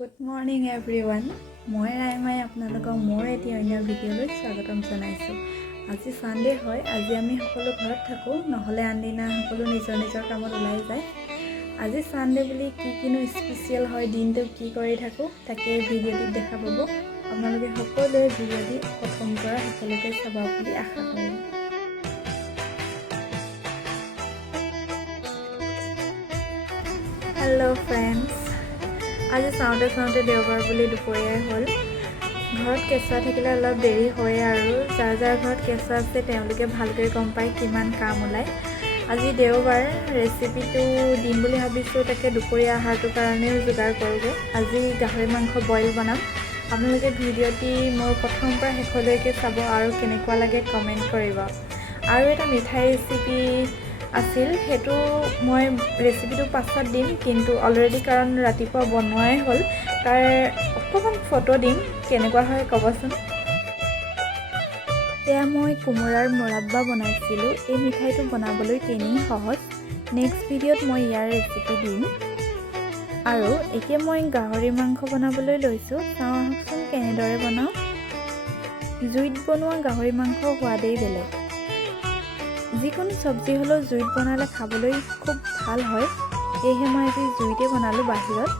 Good morning everyone. মই ৰাইমাই আপোনালোকক মোৰ এটি অন্য ভিডিঅ'লৈ স্বাগতম জনাইছোঁ। আজি সানডে হয়। আজি আমি সকলো ঘৰত থাকো, নহলে আনদিনা সকলো নিজৰ নিজৰ কামত ওলাই যায়। আজি সানডে বুলি কিনো স্পেশাল হয়, দিনটো কি কৰি থাকো তাকে ভিডিঅ'টিত দেখা পাব। আপোনালোকে সকলোৱে ভিডিঅ'টি প্ৰথম পৰা শেষলৈকে চাব বুলি আশা কৰিলোঁ। হেল্ল' ফ্ৰেণ্ডছ, আজি চাওঁতে দেওবাৰ বুলি দুপৰীয়াই হ'ল। ঘৰত কেঁচুৱা থাকিলে অলপ দেৰি হয় আৰু যাৰ ঘৰত কেঁচুৱা আছে তেওঁলোকে ভালকৈ গম পায় কিমান কাম ওলায়। আজি দেওবাৰ, ৰেচিপিটো দিম বুলি ভাবিছোঁ, তাকে দুপৰীয়া আহাৰটোৰ কাৰণেও যোগাৰ কৰোঁগৈ। আজি গাহৰি মাংস বইল বনাম। আপোনালোকে ভিডিঅ'টি মোৰ প্ৰথম পৰা শেষলৈকে চাব আৰু কেনেকুৱা লাগে কমেণ্ট কৰিব। আৰু এটা মিঠাই ৰেচিপি আছিল, সেইটো মই ৰেচিপিটো পাছত দিম, কিন্তু অলৰেডি কাৰণ ৰাতিপুৱা বনোৱাই হ'ল, তাৰ অকণমান ফটো দিম, কেনেকুৱা হয় ক'বচোন। এয়া মই কোমোৰাৰ মুৰাব্বা বনাইছিলোঁ। এই মিঠাইটো বনাবলৈ তেনেই সহজ। নেক্সট ভিডিঅ'ত মই ইয়াৰ ৰেচিপি দিম। আৰু এতিয়া মই গাহৰি মাংস বনাবলৈ লৈছোঁ। চাওঁ আহকচোন কেনেদৰে বনাওঁ। জুইত বনোৱা গাহৰি মাংস সোৱাদেই বেলেগ। যিকোনো চব্জি হ'লেও জুইত বনালে খাবলৈ খুব ভাল হয়। সেয়েহে মই আজি জুইতে বনালোঁ বাহিৰত।